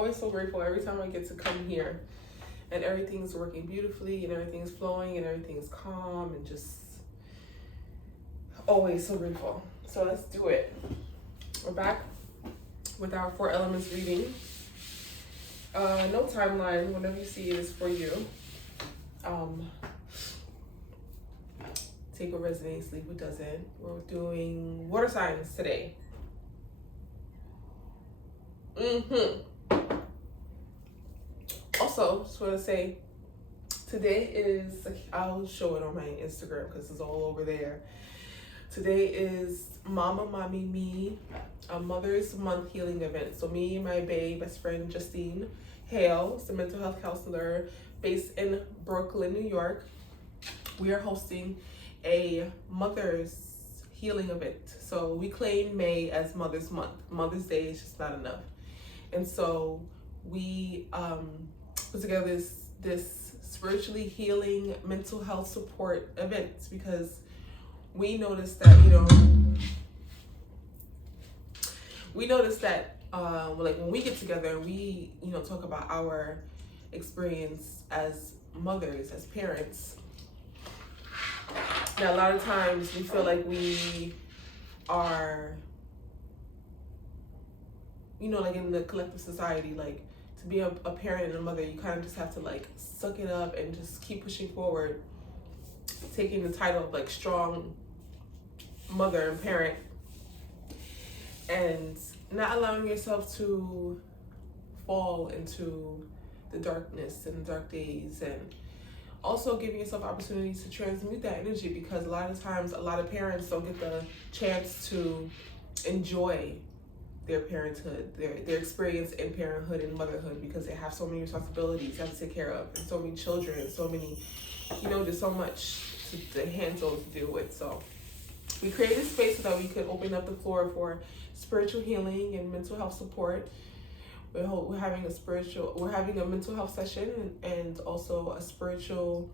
always so grateful every time I get to come here and everything's working beautifully and everything's flowing and everything's calm and just always so grateful. So let's do it. We're back with our 4 elements reading. No timeline, whenever you see it is for you. Take what resonates, leave what doesn't. We're doing water signs today. Also, just want to say, today is, I'll show it on my Instagram because it's all over there. Today is Mama Mommy Me, a Mother's Month healing event. So me and my best friend Justine Hale, is a mental health counselor based in Brooklyn, New York. We are hosting a Mother's healing event. So we claim May as Mother's Month. Mother's Day is just not enough. And so we put together this spiritually healing mental health support event because we noticed that, like when we get together and we, talk about our experience as mothers, as parents. Now, a lot of times we feel like we are, like in the collective society, like to be a parent and a mother, you kind of just have to like suck it up and just keep pushing forward, taking the title of like strong mother and parent, and not allowing yourself to fall into the darkness and the dark days, and also giving yourself opportunities to transmute that energy, because a lot of times a lot of parents don't get the chance to enjoy their parenthood, their experience in parenthood and motherhood, because they have so many responsibilities they have to take care of, and so many children, and so many, there's so much to handle, to deal with. So we created a space so that we could open up the floor for spiritual healing and mental health support. We're having a mental health session and also a spiritual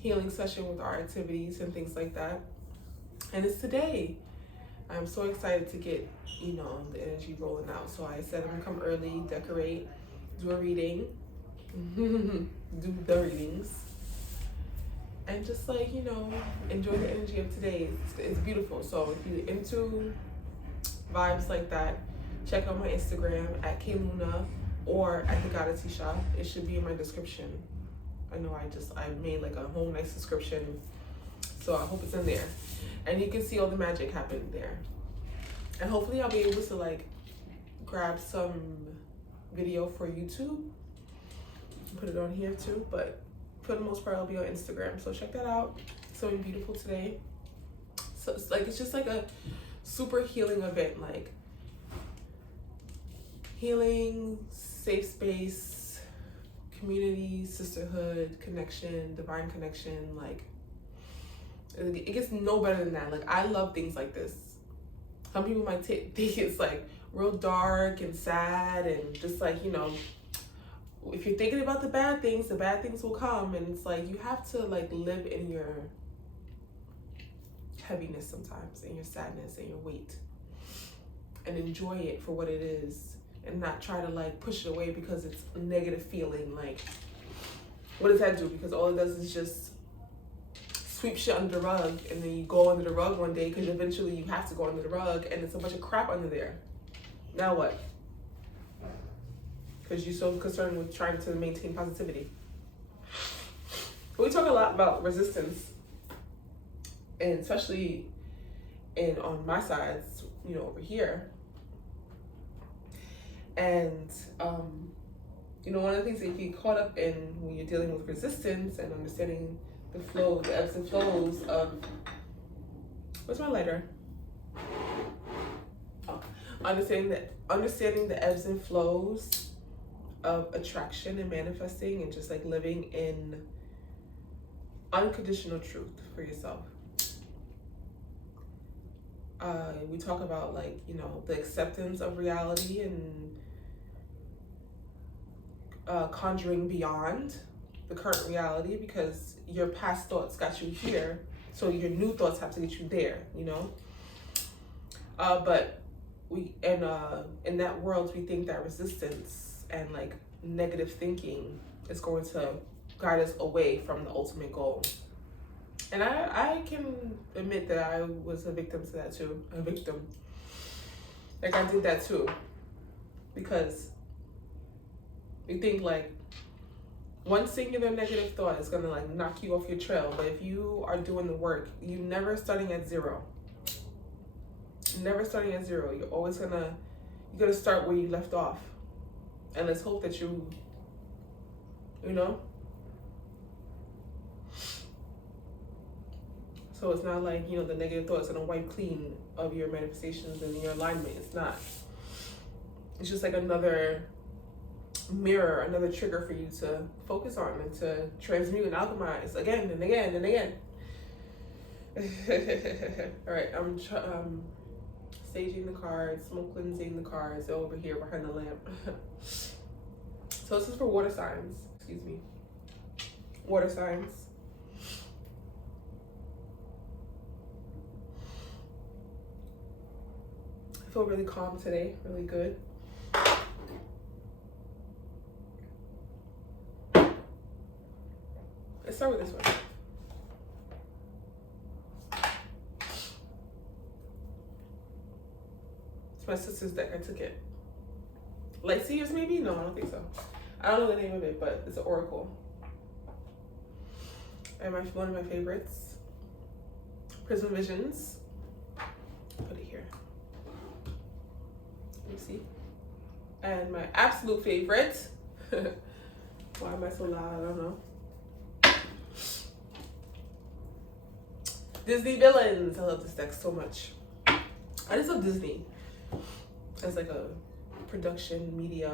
healing session with our activities and things like that. And it's today. I'm so excited to get, the energy rolling out. So I said I'm gonna come early, decorate, do a reading, do the readings, and just like, enjoy the energy of today. It's beautiful. So if you're into vibes like that, check out my Instagram at Kluna or at the Goddess Shop. It should be in my description. I know I made like a whole nice description, so I hope it's in there. And you can see all the magic happening there. And hopefully I'll be able to like grab some video for YouTube, put it on here too, but for the most part I'll be on Instagram. So check that out. It's so beautiful today. So it's just like a super healing event, like healing, safe space, community, sisterhood, connection, divine connection. Like it gets no better than that. Like I love things like this. Some people might think it's like real dark and sad and just like, if you're thinking about the bad things will come. And it's like you have to like live in your heaviness sometimes, and your sadness and your weight, and enjoy it for what it is, and not try to like push it away because it's a negative feeling. Like, what does that do? Because all it does is just sweep shit under the rug, and then you go under the rug one day because eventually you have to go under the rug and it's a bunch of crap under there. Now what? Because you're so concerned with trying to maintain positivity. But we talk a lot about resistance, and especially on my sides, over here. And one of the things that you get caught up in when you're dealing with resistance and understanding the ebbs and flows of, where's my lighter? Oh, understanding the ebbs and flows of attraction and manifesting, and just like living in unconditional truth for yourself. We talk about like, the acceptance of reality and conjuring beyond the current reality, because your past thoughts got you here, so your new thoughts have to get you there, but in that world we think that resistance and like negative thinking is going to guide us away from the ultimate goal. And I can admit that I was a victim to that too. A victim. Like I did that too. Because you think like one singular negative thought is gonna like knock you off your trail. But if you are doing the work, you're never starting at zero. Never starting at zero. You're always gonna start where you left off. And let's hope that you know. So it's not like, the negative thoughts gonna wipe clean of your manifestations and your alignment. It's not. It's just like another mirror, another trigger for you to focus on and to transmute and alchemize again and again and again. All right, I'm staging the cards, smoke cleansing the cards over here behind the lamp. So this is for water signs. Excuse me. Water signs. I feel really calm today, really good. Let's start with this one. It's my sister's deck. I took it. Lightseers, maybe? No, I don't think so. I don't know the name of it, but it's an oracle. And one of my favorites, Prism Visions. Put it here. Let me see. And my absolute favorite. Why am I so loud? I don't know. Disney Villains. I love this deck so much. I just love Disney as like a production media.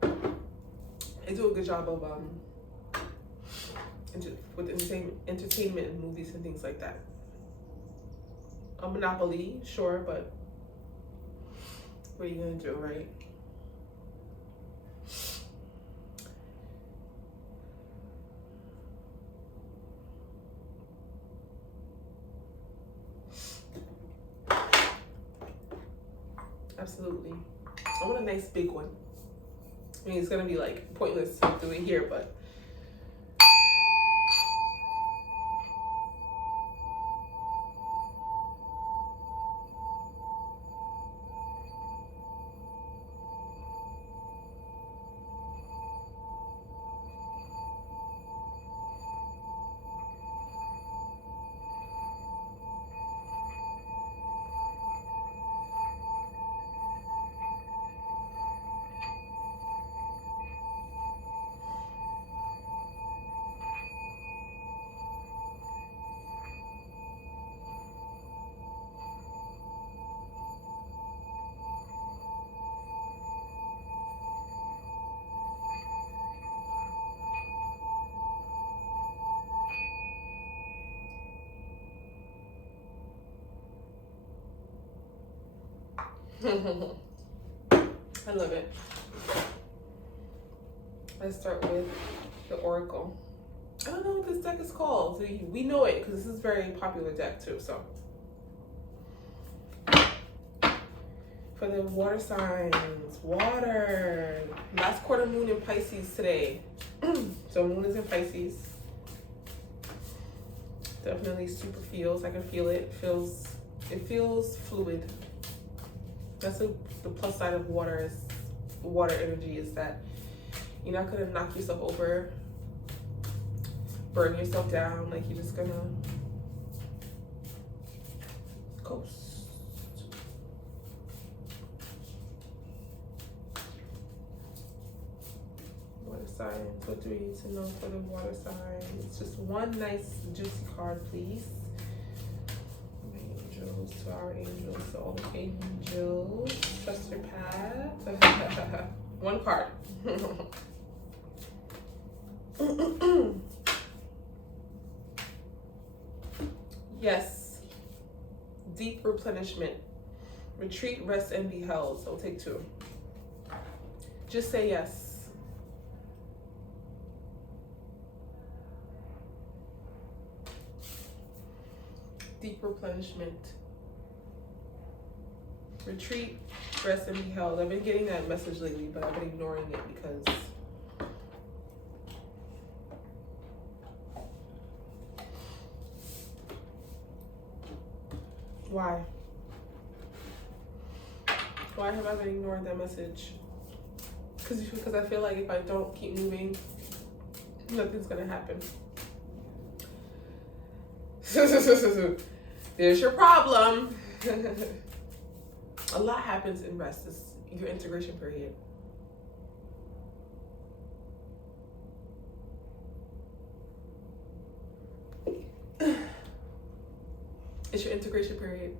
They do a good job of with entertainment and movies and things like that. A monopoly, sure, but what are you gonna do, right? Absolutely. I want a nice big one. I mean, it's gonna be like pointless to do it here, but I love it. Let's start with the Oracle. I don't know what this deck is called. So we know it because this is a very popular deck too. So for the water signs, water. Last quarter moon in Pisces today. So moon is in Pisces. Definitely super feels. I can feel it. It feels fluid. That's the plus side of water energy is that you're not gonna knock yourself over, burn yourself down. Like you're just gonna coast. Water signs. What do we need to know for the water signs? Just one nice juicy card, please. To our angels, to all the angels, trust your path. One card. Yes. Deep replenishment. Retreat, rest, and be held. So take two. Just say yes. Deep replenishment. Retreat, rest, and be held. I've been getting that message lately, but I've been ignoring it because why? Why have I been ignoring that message? Because I feel like if I don't keep moving, nothing's gonna happen. There's your problem. A lot happens in rest. It's your integration period. It's your integration period.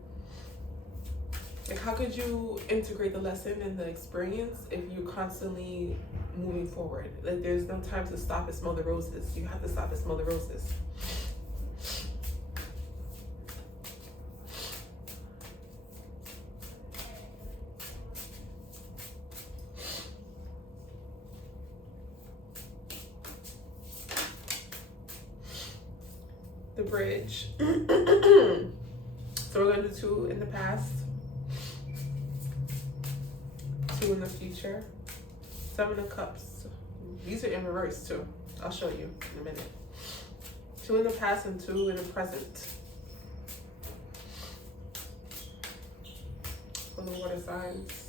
Like, how could you integrate the lesson and the experience if you're constantly moving forward? Like, there's no time to stop and smell the roses. You have to stop and smell the roses. The bridge. So we're going to do 2 in the past, 2 in the future, 7 of Cups. These are in reverse too. I'll show you in a minute. 2 in the past and 2 in the present. For the water signs.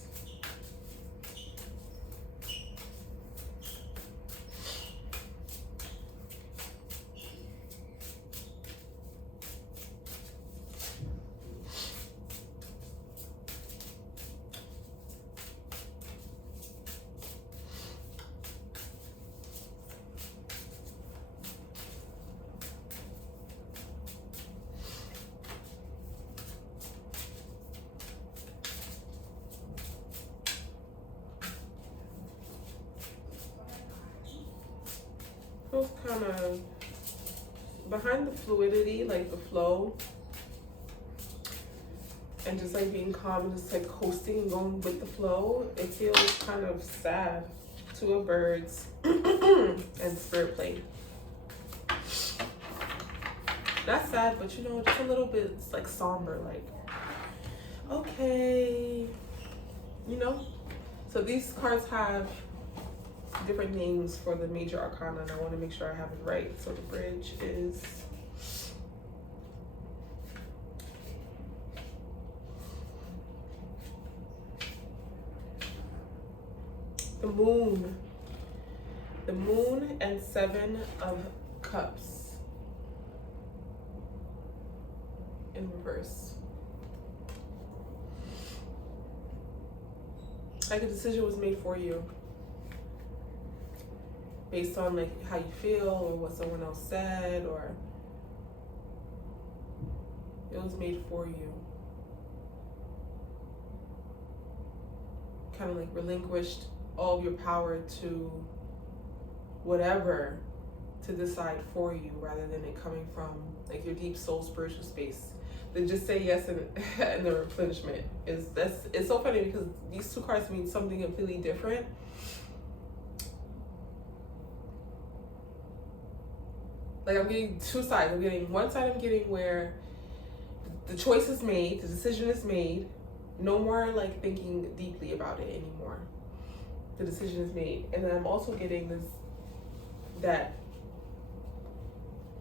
Feels kind of behind the fluidity, like the flow, and just like being calm and just like coasting and going with the flow. It feels kind of sad. 2 of birds and spirit plate. Not sad, but you know, just a little bit like somber, like, okay, you know? So these cards have different names for the major arcana, and I want to make sure I have it right. So the bridge is the moon. The moon and 7 of Cups in reverse. Like a decision was made for you based on like how you feel or what someone else said, or it was made for you. Kind of like relinquished all of your power to whatever to decide for you, rather than it coming from like your deep soul spiritual space. Then just say yes, and the replenishment is it's so funny because these 2 cards mean something completely different. Like, I'm getting 2 sides. I'm getting one side, I'm getting where the choice is made, the decision is made. No more like thinking deeply about it anymore. The decision is made. And then I'm also getting this, that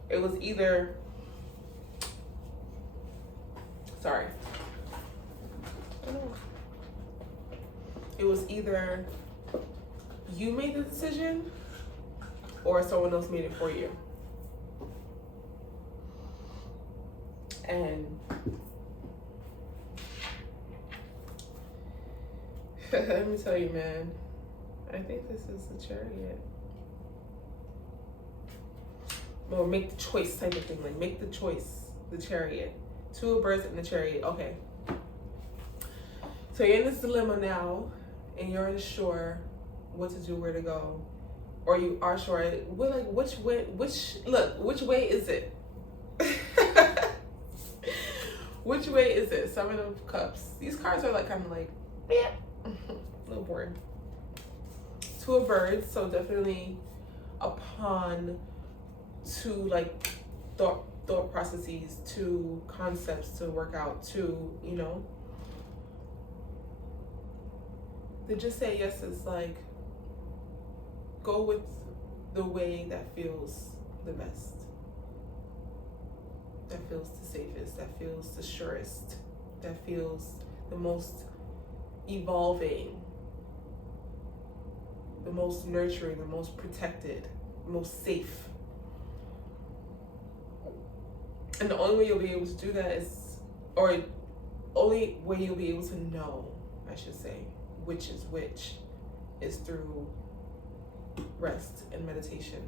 it was either, sorry. It was either you made the decision or someone else made it for you. And let me tell you, man, I think this is the Chariot. Or make the choice type of thing, like make the choice, the Chariot. 2 of birds in the Chariot, okay. So you're in this dilemma now, and you're unsure what to do, where to go. Or you are sure, which way is it? Which way is it? 7 of Cups. These cards are like kind of like, yeah, a little boring. 2 of birds, so definitely a pawn to like thought processes, to concepts to work out, to, you know, to just say yes is like, go with the way that feels the best, that feels the safest, that feels the surest, that feels the most evolving, the most nurturing, the most protected, the most safe. And the only way you'll be able to do that is, or only way you'll be able to know, I should say, which is which, is through rest and meditation.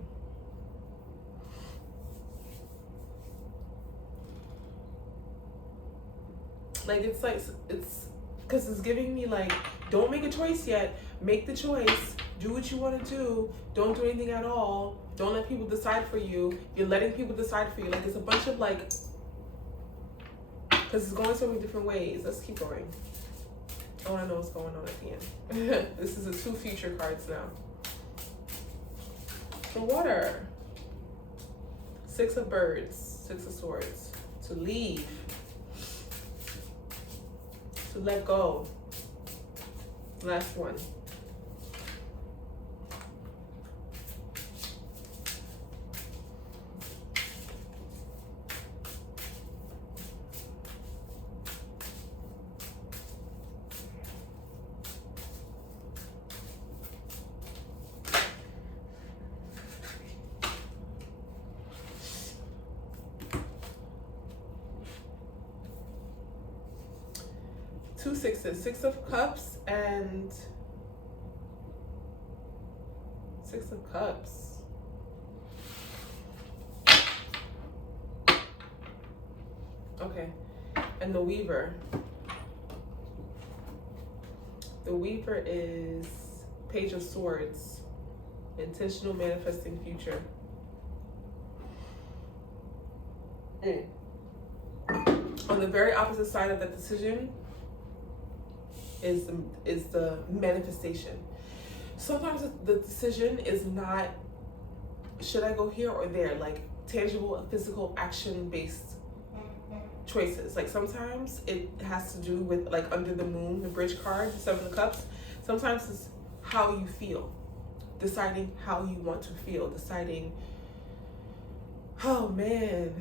Like, it's because it's giving me like, don't make a choice yet, make the choice, do what you want to do, don't do anything at all, don't let people decide for you, you're letting people decide for you. Like, it's a bunch of like, because it's going so many different ways. Let's keep going. I want to know what's going on at the end. This is the 2 future cards now. The water. 6 of birds, 6 of swords. To leave. To let go. Last one. Two sixes, 6 of cups and 6 of cups. Okay, and the weaver. The weaver is Page of Swords, intentional manifesting future. On the very opposite side of that decision is the manifestation. Sometimes the decision is not, should I go here or there, like tangible, physical, action-based choices. Like, sometimes it has to do with, like, under the moon, the bridge card, the 7 of Cups. Sometimes it's how you feel, deciding how you want to feel, deciding, oh man,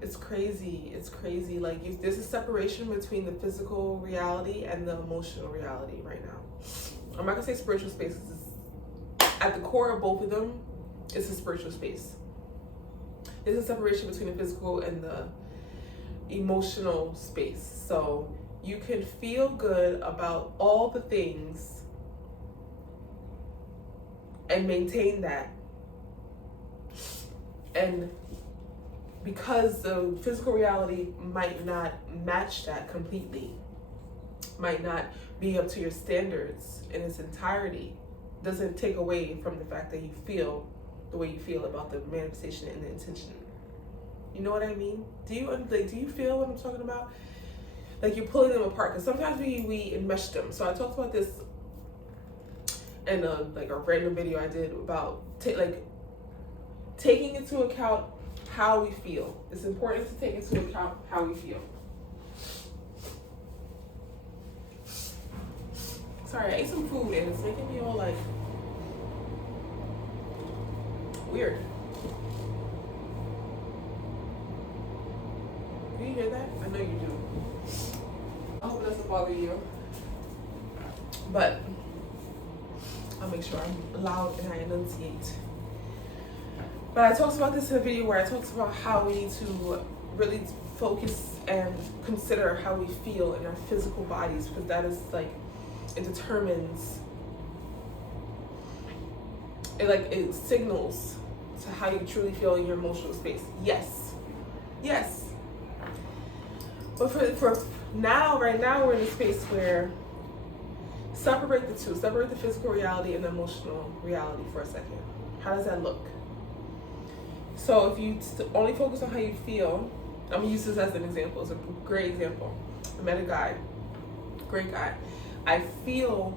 it's crazy. It's crazy. Like, there's a separation between the physical reality and the emotional reality right now. I'm not gonna say spiritual spaces. At the core of both of them, it's a spiritual space. There's a separation between the physical and the emotional space. So you can feel good about all the things and maintain that. And because the physical reality might not match that completely, might not be up to your standards in its entirety, doesn't take away from the fact that you feel the way you feel about the manifestation and the intention. You know what I mean? Do you feel what I'm talking about? Like, you're pulling them apart, because sometimes we enmesh them. So I talked about this in a random video I did about taking into account how we feel. It's important to take into account how we feel. Sorry, I ate some food and it's making me all like weird. Do you hear that? I know you do. I hope it doesn't bother you. But I'll make sure I'm loud and I enunciate. But I talked about this in a video where I talked about how we need to really focus and consider how we feel in our physical bodies, because that is it determines, it signals to how you truly feel in your emotional space. Yes. But for now, right now, we're in a space where separate the two, separate the physical reality and the emotional reality for a second. How does that look? So if you only focus on how you feel, I'm gonna use this as an example. It's a great example. I met a guy, great guy. I feel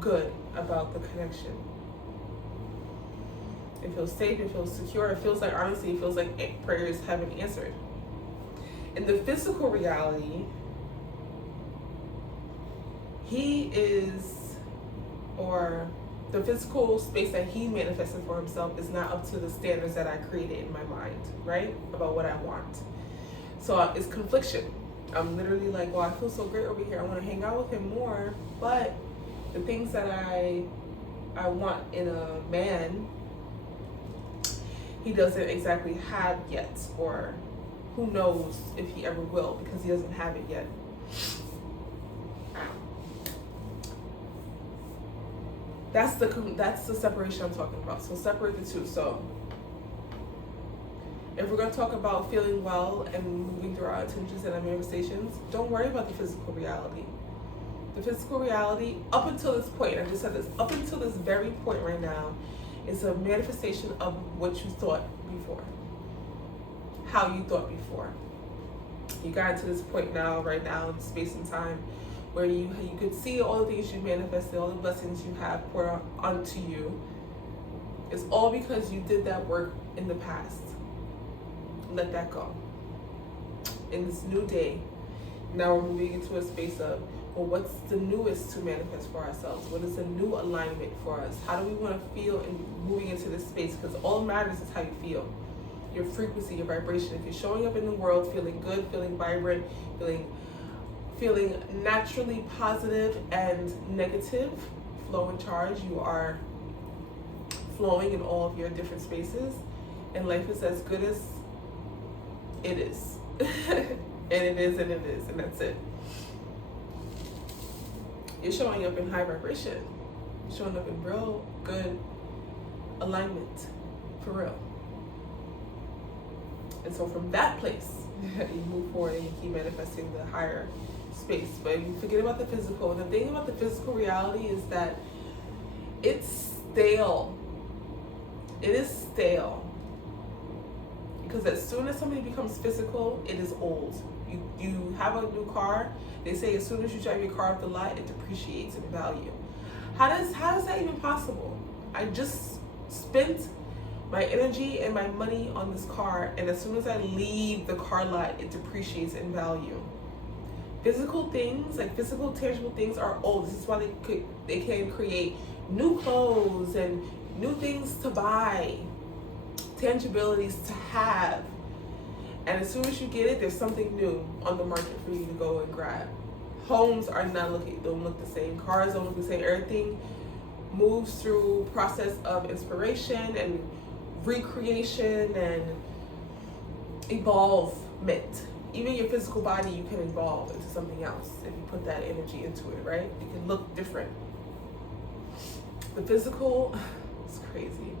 good about the connection. It feels safe, it feels secure, it feels like, honestly, it feels like prayers have been answered. In the physical reality, he is the physical space that he manifested for himself is not up to the standards that I created in my mind, right? About what I want. So it's confliction. I'm literally like, well, I feel so great over here. I want to hang out with him more, but the things that I want in a man, he doesn't exactly have yet, or who knows if he ever will, because he doesn't have it yet. That's the separation I'm talking about. So separate the two. So if we're going to talk about feeling well and moving through our intentions and our manifestations, don't worry about the physical reality. The physical reality, up until this point, I just said this, up until this very point right now, is a manifestation of what you thought before. How you thought before. You got to this point now, right now, in space and time, where you could see all the things you manifested, all the blessings you have poured onto you. It's all because you did that work in the past. Let that go. In this new day, now we're moving into a space of, well, what's the newest to manifest for ourselves? What is a new alignment for us? How do we want to feel in moving into this space? Because all matters is how you feel. Your frequency, your vibration. If you're showing up in the world feeling good, feeling vibrant, feeling naturally positive and negative, flow and charge, you are flowing in all of your different spaces, and life is as good as it is. And it is, and it is, and that's it. You're showing up in high vibration. You're showing up in real good alignment, for real. And so from that place, you move forward and you keep manifesting the higher space. But you forget about the physical. And the thing about the physical reality is that it's stale. It is stale. Because as soon as something becomes physical, it is old. You have a new car, they say as soon as you drive your car off the lot, it depreciates in value. How is that even possible? I just spent my energy and my money on this car, and as soon as I leave the car lot, it depreciates in value. Physical things, like physical tangible things, are old. This is why they can create new clothes and new things to buy, tangibilities to have. And as soon as you get it, there's something new on the market for you to go and grab. Homes don't look the same. Cars don't look the same. Everything moves through process of inspiration and recreation and evolvement. Even your physical body, you can evolve into something else if you put that energy into it, right? It can look different. The physical is crazy.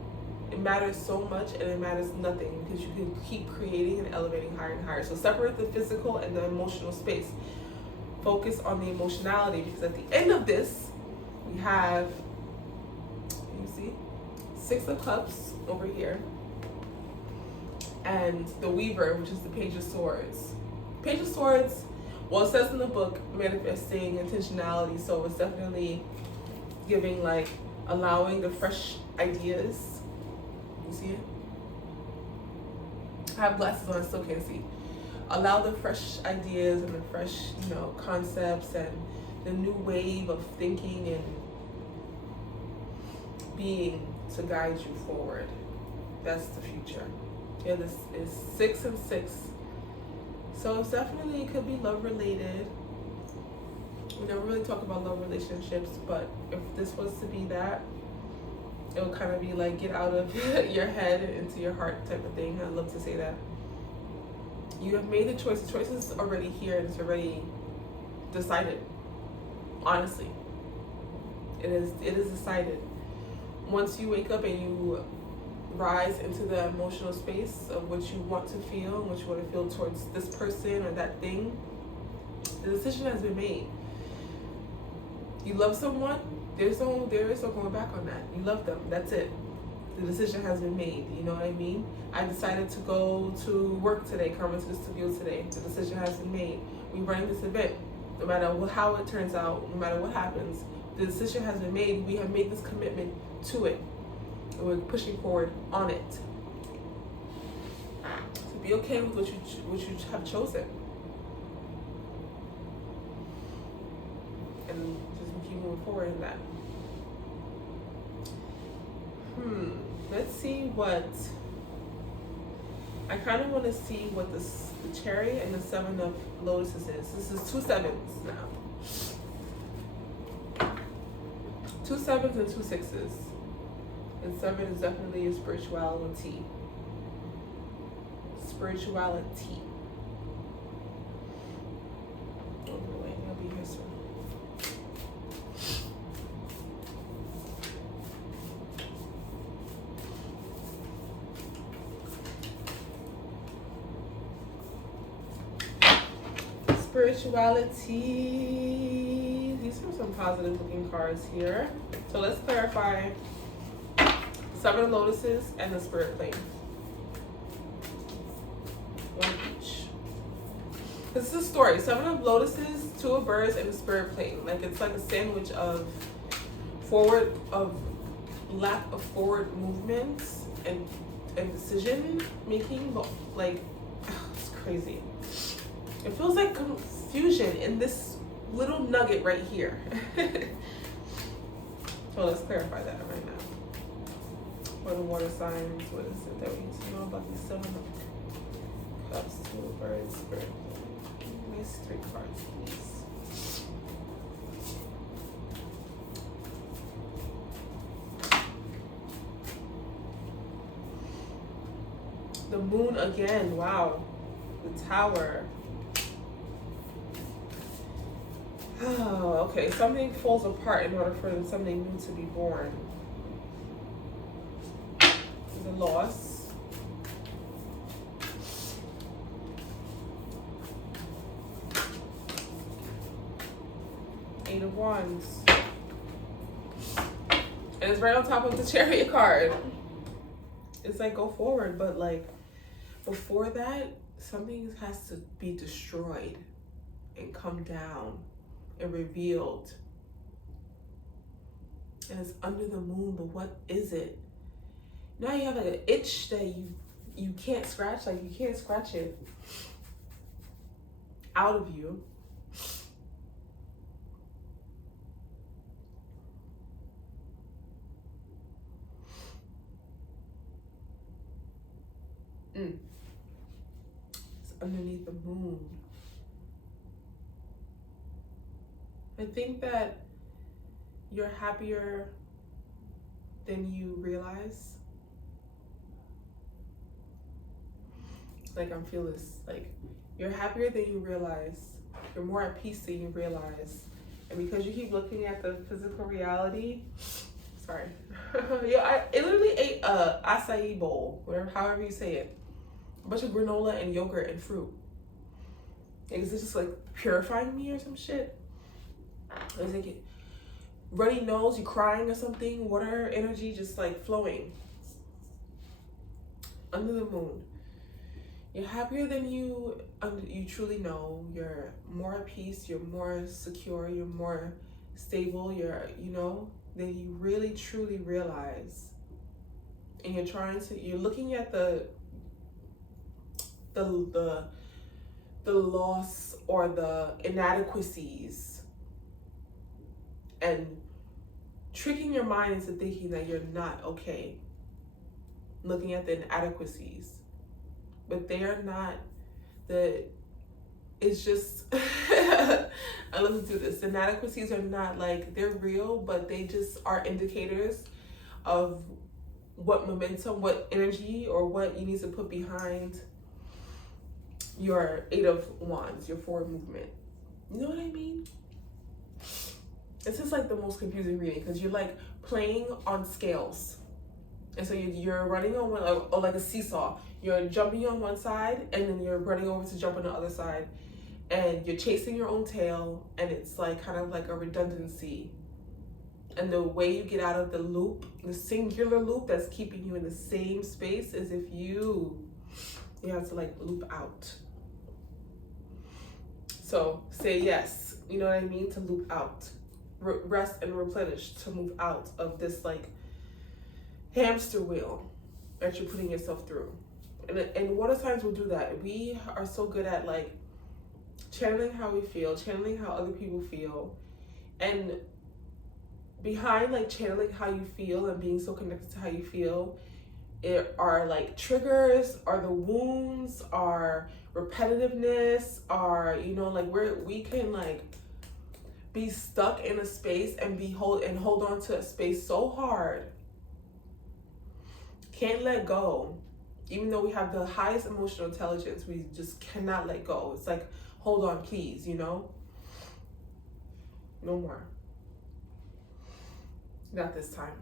It matters so much, and it matters nothing because you can keep creating and elevating higher and higher. So separate the physical and the emotional space. Focus on the emotionality, because at the end of this, we have, you see, 6 of Cups over here, and the Weaver, which is the Page of Swords. Page of Swords, well, it says in the book, manifesting intentionality, so it's definitely giving, like, allowing the fresh ideas. You see it? I have glasses on, I still can't see. Allow the fresh ideas and the fresh, concepts and the new wave of thinking and being to guide you forward. That's the future. Yeah, this is 6 and 6. So it's definitely, it could be love related. We never really talk about love relationships, but if this was to be that, it would kind of be like get out of your head and into your heart type of thing. I love to say that. You have made the choice. The choice is already here and it's already decided. Honestly, it is decided. Once you wake up and you rise into the emotional space of what you want to feel and what you want to feel towards this person or that thing, the decision has been made. You love someone, there is no going back on that. You love them, that's it. The decision has been made, you know what I mean? I decided to go to work today, come into the studio today. The decision has been made. We run this event. No matter how it turns out, no matter what happens, the decision has been made. We have made this commitment to it. And we're pushing forward on it. So be okay with what you have chosen. And just keep moving forward in that. Let's see what. I kind of want to see what the Chariot and the Seven of Lotuses is. This is 2 sevens now. 2 sevens and 2 sixes. And 7 is definitely your spirituality. Spirituality. Oh, wait, I'll be here soon. Spirituality. These are some positive looking cards here. So let's clarify 7 of Lotuses and the Spirit Plane. One each. This is a story. 7 of Lotuses, 2 of Birds, and the Spirit Plane. Like it's like a sandwich of lack of forward movements and decision making, but like it's crazy. It feels like confusion in this little nugget right here. So let's clarify that right now. For the water signs, what is it that we need to know about these 7 of Cups, 2 of Birds, Spirit? These 3 cards, please. The Moon again, wow. The Tower. Oh, okay. Something falls apart in order for something new to be born. The loss. Eight of Wands. And it's right on top of the Chariot card. It's like go forward, but like before that, something has to be destroyed and come down and revealed. And it's under the moon, but what is it? Now you have like an itch that you can't scratch, like you can't scratch it out of you. It's underneath the moon. I think that you're happier than you realize. Like I'm feeling this, like you're happier than you realize. You're more at peace than you realize. And because you keep looking at the physical reality, sorry. Yeah, I literally ate a acai bowl, whatever, however you say it. A bunch of granola and yogurt and fruit. Like, is this just like purifying me or some shit? Is it runny nose, you crying or something? Water energy just like flowing. Under the moon. You're happier than you truly know. You're more at peace. You're more secure. You're more stable. You're, than you really truly realize. And you're looking at the loss or the inadequacies and tricking your mind into thinking that you're not okay. Looking at the inadequacies. But they are not it's just, I love to do this. The inadequacies are not like, they're real, but they just are indicators of what momentum, what energy, or what you need to put behind your 8 of Wands, your forward movement. You know what I mean? It's just like the most confusing reading because you're like playing on scales. And so you're running on one, or like a seesaw. You're jumping on one side and then you're running over to jump on the other side. And you're chasing your own tail, and it's like kind of like a redundancy. And the way you get out of the loop, the singular loop that's keeping you in the same space, is if you have to like loop out. So say yes, you know what I mean? To loop out. Rest and replenish, to move out of this like hamster wheel that you're putting yourself through. And water signs will do that. We are so good at like channeling how we feel, channeling how other people feel. And behind like channeling how you feel and being so connected to how you feel, it are like triggers, are the wounds, are repetitiveness, are, you know, like we can like be stuck in a space and hold on to a space so hard, can't let go. Even though we have the highest emotional intelligence, we just cannot let go. It's like, hold on, please, you know? No more. Not this time.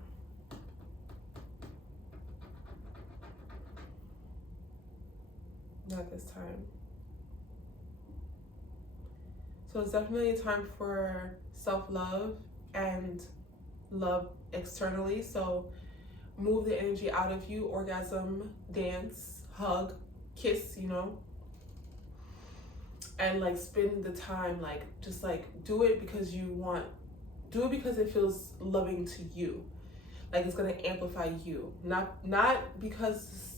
Not this time. So it's definitely a time for self-love and love externally. So move the energy out of you, orgasm, dance, hug, kiss, you know, and like spend the time, like just like do it because you want, do it because it feels loving to you, like it's gonna amplify you, not because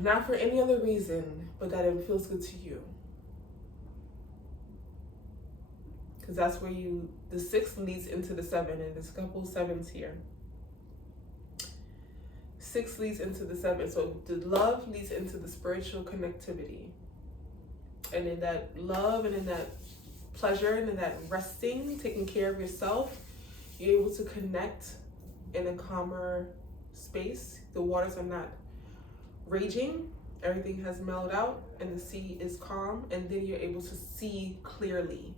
not for any other reason, but that it feels good to you. Because that's where the 6 leads into the 7, and there's a couple 7s here. 6 leads into the 7, so the love leads into the spiritual connectivity. And in that love and in that pleasure and in that resting, taking care of yourself, you're able to connect in a calmer space. The waters are not raging, everything has mellowed out, and the sea is calm, and then you're able to see clearly.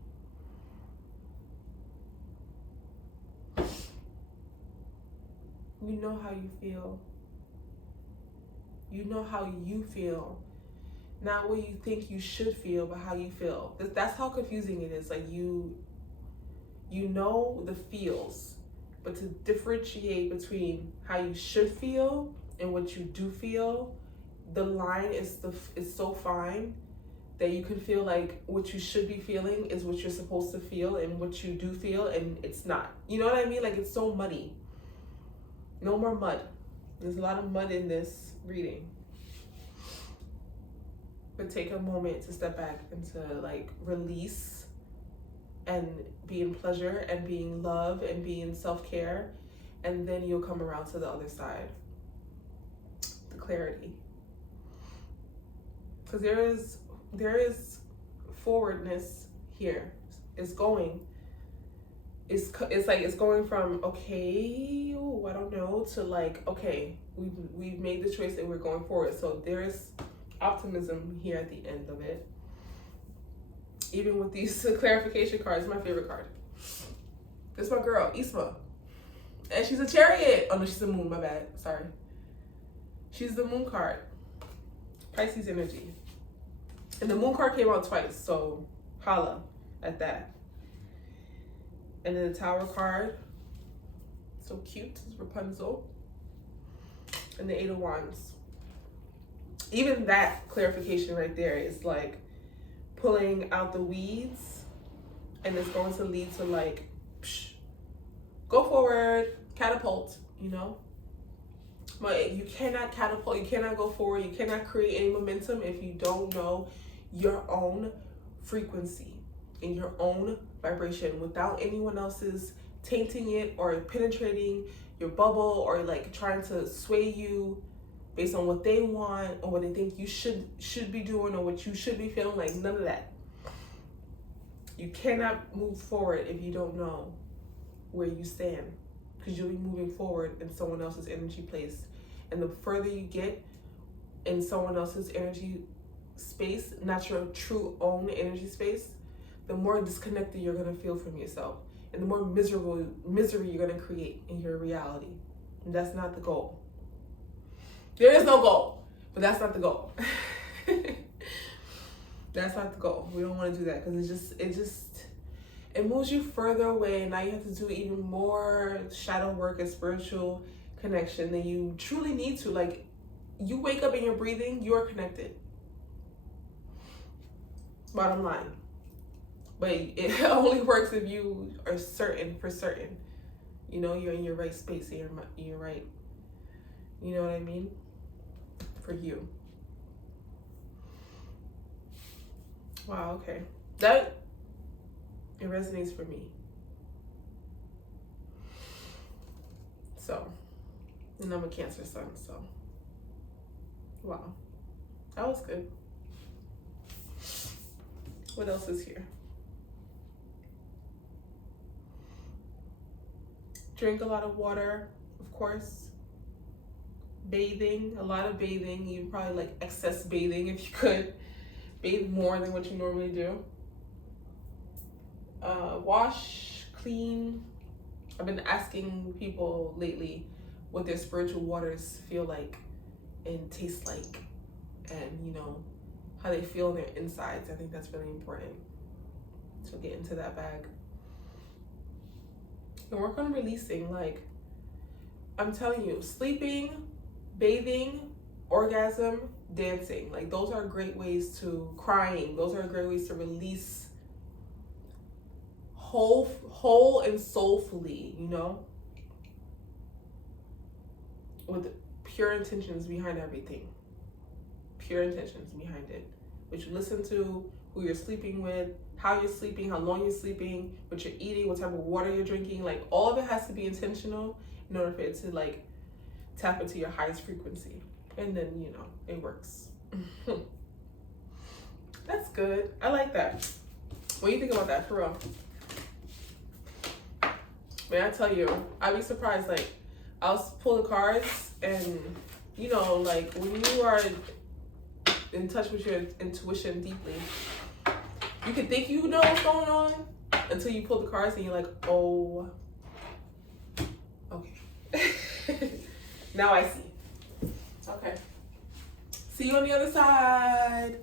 You know how you feel. You know how you feel. Not what you think you should feel, but how you feel. That's how confusing it is. Like you know the feels, but to differentiate between how you should feel and what you do feel, the line is so fine that you can feel like what you should be feeling is what you're supposed to feel, and what you do feel, and it's not. You know what I mean? Like it's so muddy. No more mud. There's a lot of mud in this reading. But take a moment to step back and to like release and be in pleasure and be in love and be in self-care, and then you'll come around to the other side. The clarity. Because there is forwardness here. It's going. It's like it's going from okay, ooh, I don't know, to like okay, we've made the choice and we're going forward. So there's optimism here at the end of it. Even with these clarification cards, my favorite card. This is my girl, Isma. And she's a chariot. Oh no, she's the moon, my bad. Sorry. She's the moon card. Pisces energy. And the moon card came out twice, so holla at that. And then the Tower card. So cute, it's Rapunzel. And the 8 of Wands. Even that clarification right there is like pulling out the weeds, and it's going to lead to like, go forward, catapult, you know? But you cannot catapult, you cannot go forward, you cannot create any momentum if you don't know your own frequency and your own vibration without anyone else's tainting it or penetrating your bubble or like trying to sway you based on what they want or what they think you should be doing or what you should be feeling. Like none of that. You cannot move forward if you don't know where you stand, because you'll be moving forward in someone else's energy place. And the further you get in someone else's energy space, not your true own energy space, the more disconnected you're going to feel from yourself, and the more misery you're going to create in your reality. And that's not the goal. There is no goal, but that's not the goal. That's not the goal. We don't want to do that, because it moves you further away, and now you have to do even more shadow work and spiritual connection than you truly need to. Like, you wake up and you're breathing, you're connected. Bottom line. But it only works if you are certain for certain. You know, you're in your right space and you're right. You know what I mean? For you. Wow, okay. It resonates for me. So, and I'm a Cancer sun, so wow, that was good. What else is here? Drink a lot of water, of course. Bathing, a lot of bathing. You probably like excess bathing if you could. Bathe more than what you normally do. Wash, clean. I've been asking people lately what their spiritual waters feel like and taste like, and you know, how they feel in their insides. I think that's really important. So get into that bag. And work on releasing. Like, I'm telling you, sleeping, bathing, orgasm, dancing, like those are great ways to, crying, those are great ways to release whole and soulfully, you know, with pure intentions behind everything. Pure intentions behind it. What you listen to, who you're sleeping with, how you're sleeping, how long you're sleeping, what you're eating, what type of water you're drinking. Like, all of it has to be intentional in order for it to like tap into your highest frequency. And then, you know, it works. That's good. I like that. What do you think about that, for real? Man, I tell you, I'd be surprised. Like, I'll pull the cards, and you know, like when you are in touch with your intuition deeply, you can think you know what's going on until you pull the cards and you're like, oh, okay. Now I see. Okay. See you on the other side.